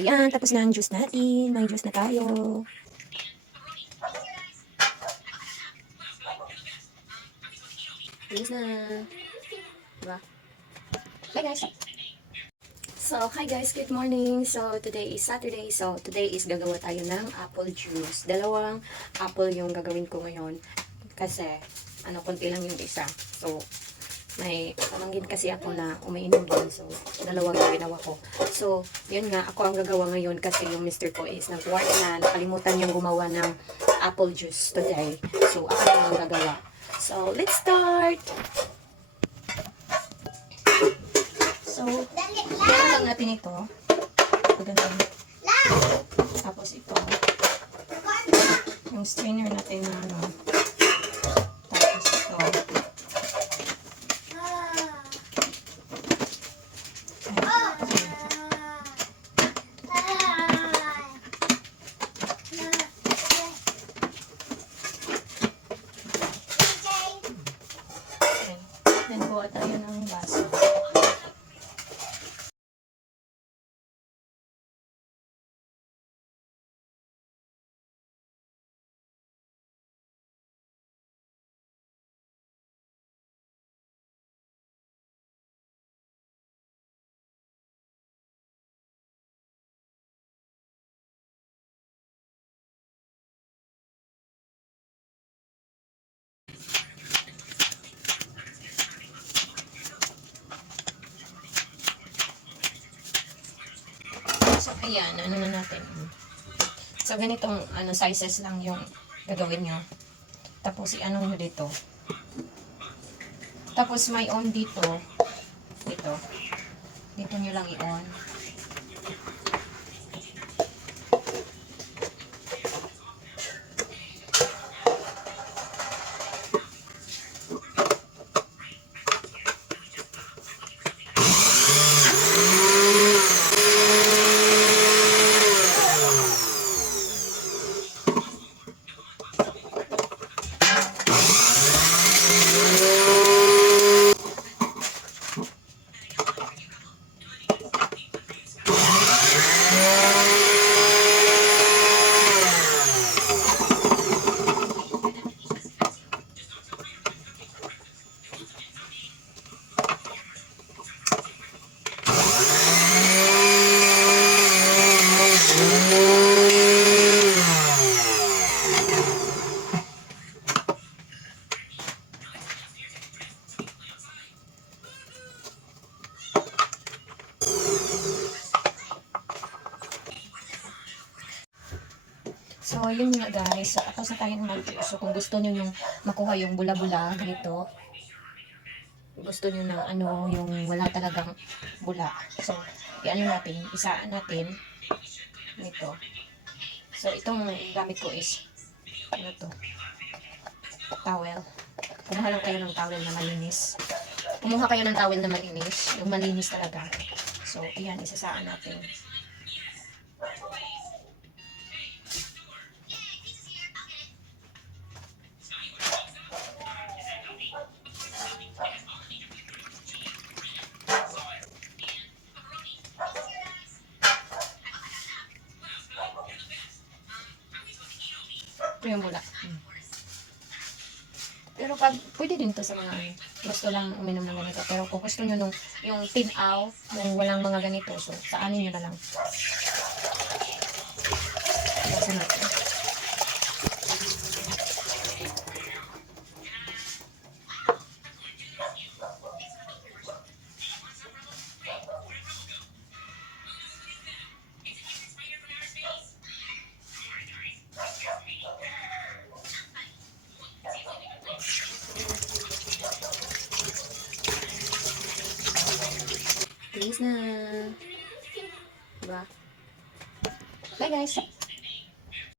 ayan, tapos na ang juice natin. May juice na tayo. Juice na. Diba? Bye guys. So, hi guys, good morning. So, today is Saturday. So, today is gagawa tayo ng apple juice. Dalawang apple yung gagawin ko ngayon. Kasi, konti lang yung isa. So, may pamangkin kasi ako na umiinom din. So, dalawang yung ginawa ko. So, yun nga, ako ang gagawa ngayon kasi yung mister ko is nag-work na nakalimutan niyang gumawa ng apple juice today. So, ako ang gagawa. So, let's start! So, kailangan lang natin ito. Tapos ito. Yung strainer natin na ano. Tapos ito. Then, buha tayo ng baso. So, ayan, ano na natin. So, ganitong sizes lang yung gagawin nyo. Tapos, i-ano nyo dito. Tapos, may on dito. Dito. Dito nyo lang i-on. So, yun nga guys. So, tapos na tayong mag-juice. So, kung gusto nyo yung makuha yung bula-bula, ganito. Gusto nyo ng yung wala talagang bula. So, i-ano natin, isaan natin. Nito. So, itong gamit ko is, towel. Kumuha lang kayo ng towel na malinis. Kumuha kayo ng towel na malinis. Yung malinis talaga. So, ayan, isasaan natin. Ito yung bula. Pero pwede din to sa mga gusto lang uminom ng ganito. Pero kung gusto nyo yung tinaw, yung walang mga ganito, so saanin nyo na lang. Kasi natin. Please na. Diba? Bye guys!